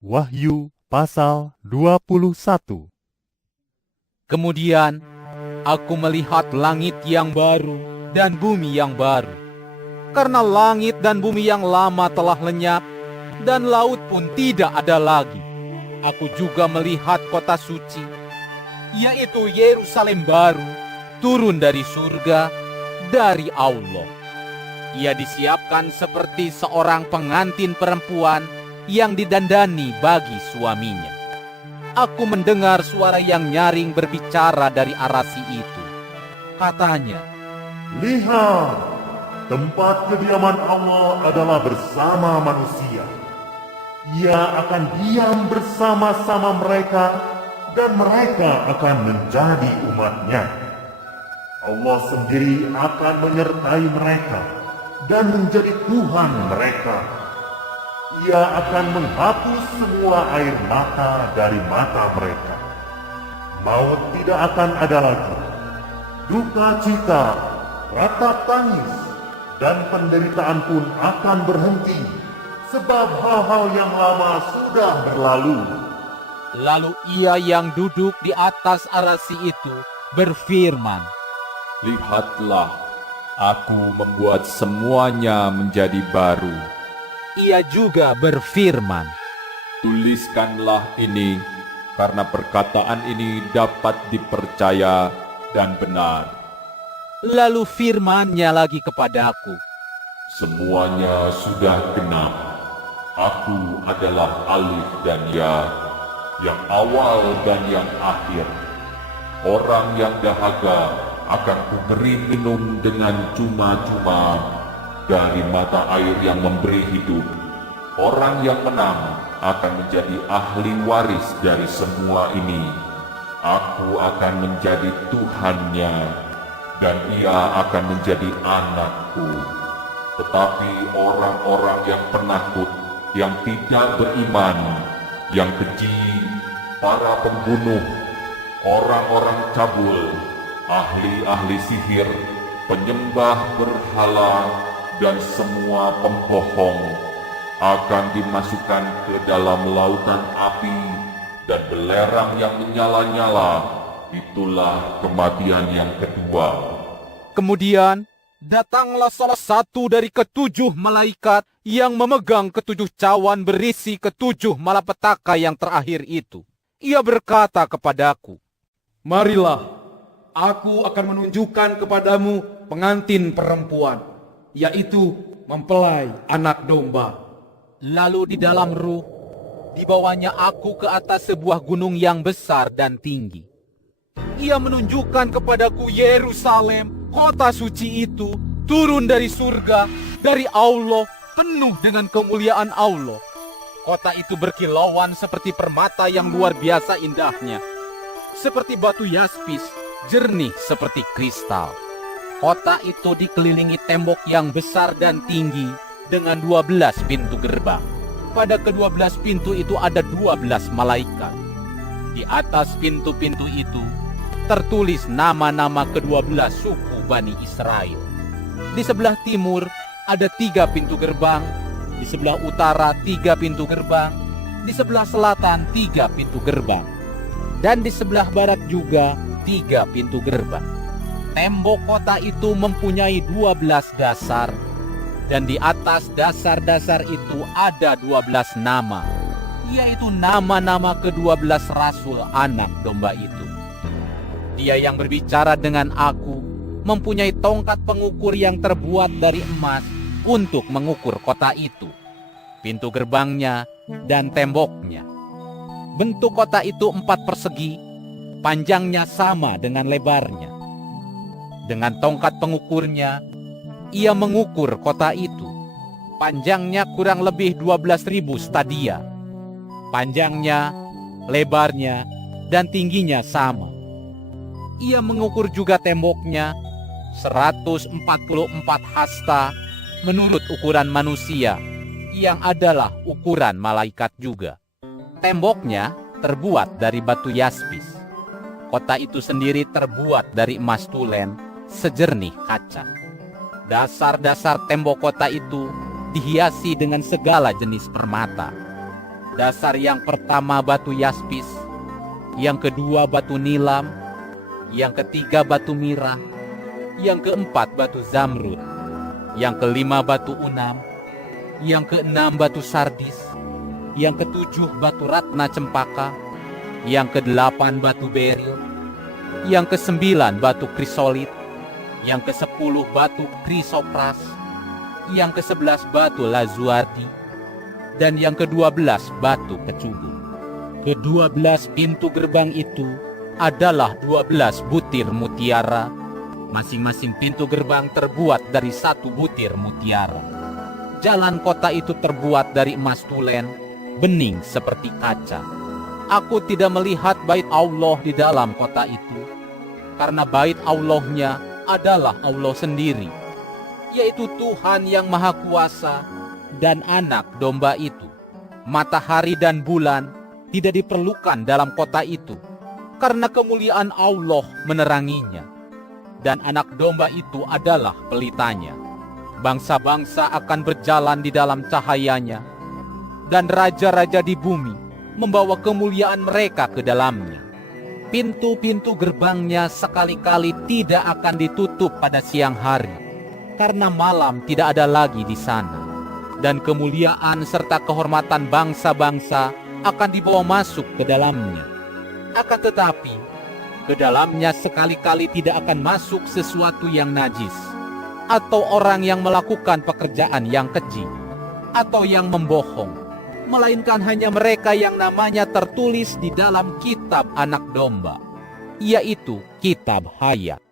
Wahyu pasal 21. Kemudian aku melihat langit yang baru dan bumi yang baru. Karena langit dan bumi yang lama telah lenyap, dan laut pun tidak ada lagi. Aku juga melihat kota suci, yaitu Yerusalem baru, turun dari surga, dari Allah. Ia disiapkan seperti seorang pengantin perempuan yang didandani bagi suaminya. Aku mendengar suara yang nyaring berbicara dari arasi itu. Katanya, "Lihat, tempat kediaman Allah adalah bersama manusia. Ia akan diam bersama-sama mereka dan mereka akan menjadi umatnya. Allah sendiri akan menyertai mereka dan menjadi Tuhan mereka. Ia akan menghapus semua air mata dari mata mereka. Maut tidak akan ada lagi. Duka cita, ratap tangis, dan penderitaan pun akan berhenti, sebab hal-hal yang lama sudah berlalu." lalu ia yang duduk di atas arasi itu berfirman, Lihatlah, aku membuat semuanya menjadi baru. ia juga berfirman, Tuliskanlah ini, karena perkataan ini dapat dipercaya dan benar. lalu firman-Nya lagi kepadaku, Semuanya sudah genap. Aku adalah Alif dan Ya, yang awal dan yang akhir. Orang yang dahaga akan kuberi minum dengan cuma-cuma dari mata air yang memberi hidup. Orang yang menang akan menjadi ahli waris dari semua ini. Aku akan menjadi Tuhannya, dan ia akan menjadi anakku. Tetapi orang-orang yang penakut, yang tidak beriman, yang keji, para pembunuh, orang-orang cabul, ahli-ahli sihir, penyembah berhala, dan semua pembohong akan dimasukkan ke dalam lautan api dan belerang yang menyala-nyala. Itulah kematian yang kedua. Kemudian datanglah salah satu dari ketujuh malaikat yang memegang ketujuh cawan berisi ketujuh malapetaka yang terakhir itu. Ia berkata kepadaku, Marilah, aku akan menunjukkan kepadamu pengantin perempuan, yaitu mempelai anak domba. lalu di dalam ruh dibawanya aku ke atas sebuah gunung yang besar dan tinggi. Ia menunjukkan kepadaku Yerusalem, kota suci itu, turun dari surga, dari Allah, penuh dengan kemuliaan Allah. Kota itu berkilauan seperti permata yang luar biasa indahnya, seperti batu yaspis, jernih seperti kristal. Kota itu dikelilingi tembok yang besar dan tinggi dengan 12 pintu gerbang. Pada ke-12 pintu itu ada 12 malaikat. Di atas pintu-pintu itu tertulis nama-nama ke-12 suku Bani Israel. Di sebelah timur ada 3 pintu gerbang, di sebelah utara 3 pintu gerbang, di sebelah selatan 3 pintu gerbang, dan di sebelah barat juga 3 pintu gerbang. Tembok kota itu mempunyai 12 dasar, dan di atas dasar-dasar itu ada 12 nama, yaitu nama-nama ke-12 rasul anak domba itu. Dia yang berbicara dengan aku mempunyai tongkat pengukur yang terbuat dari emas untuk mengukur kota itu, pintu gerbangnya dan temboknya. Bentuk kota itu 4 persegi, panjangnya sama dengan lebarnya. Dengan tongkat pengukurnya, ia mengukur kota itu. Panjangnya kurang lebih 12.000 stadia. Panjangnya, lebarnya, dan tingginya sama. Ia mengukur juga temboknya 144 hasta menurut ukuran manusia, yang adalah ukuran malaikat juga. Temboknya terbuat dari batu yaspis. Kota itu sendiri terbuat dari emas tulen sejernih kaca. Dasar-dasar tembok kota itu dihiasi dengan segala jenis permata. Dasar yang pertama batu yaspis, yang kedua batu nilam, yang ketiga batu mirah, yang keempat batu zamrud, yang kelima batu unam, yang keenam batu sardis, yang ketujuh batu ratna cempaka, yang kedelapan batu beril, yang kesembilan batu krisolit, yang kesepuluh batu krisopras, yang kesebelas batu lazuardi, dan yang ke-12 batu kecubung. Ke-12 pintu gerbang itu adalah 12 butir mutiara. Masing-masing pintu gerbang terbuat dari 1 butir mutiara. Jalan kota itu terbuat dari emas tulen, bening seperti kaca. Aku tidak melihat bait Allah di dalam kota itu, karena bait Allahnya adalah Allah sendiri, yaitu Tuhan yang Maha Kuasa dan Anak Domba itu. Matahari dan bulan tidak diperlukan dalam kota itu, karena kemuliaan Allah meneranginya, dan Anak Domba itu adalah pelitanya. Bangsa-bangsa akan berjalan di dalam cahayanya, dan raja-raja di bumi membawa kemuliaan mereka ke dalamnya. Pintu-pintu gerbangnya sekali-kali tidak akan ditutup pada siang hari, karena malam tidak ada lagi di sana. Dan kemuliaan serta kehormatan bangsa-bangsa akan dibawa masuk ke dalamnya. Akan tetapi, ke dalamnya sekali-kali tidak akan masuk sesuatu yang najis, atau orang yang melakukan pekerjaan yang keji, atau yang membohong, melainkan hanya mereka yang namanya tertulis di dalam kitab Anak Domba, yaitu kitab hayat.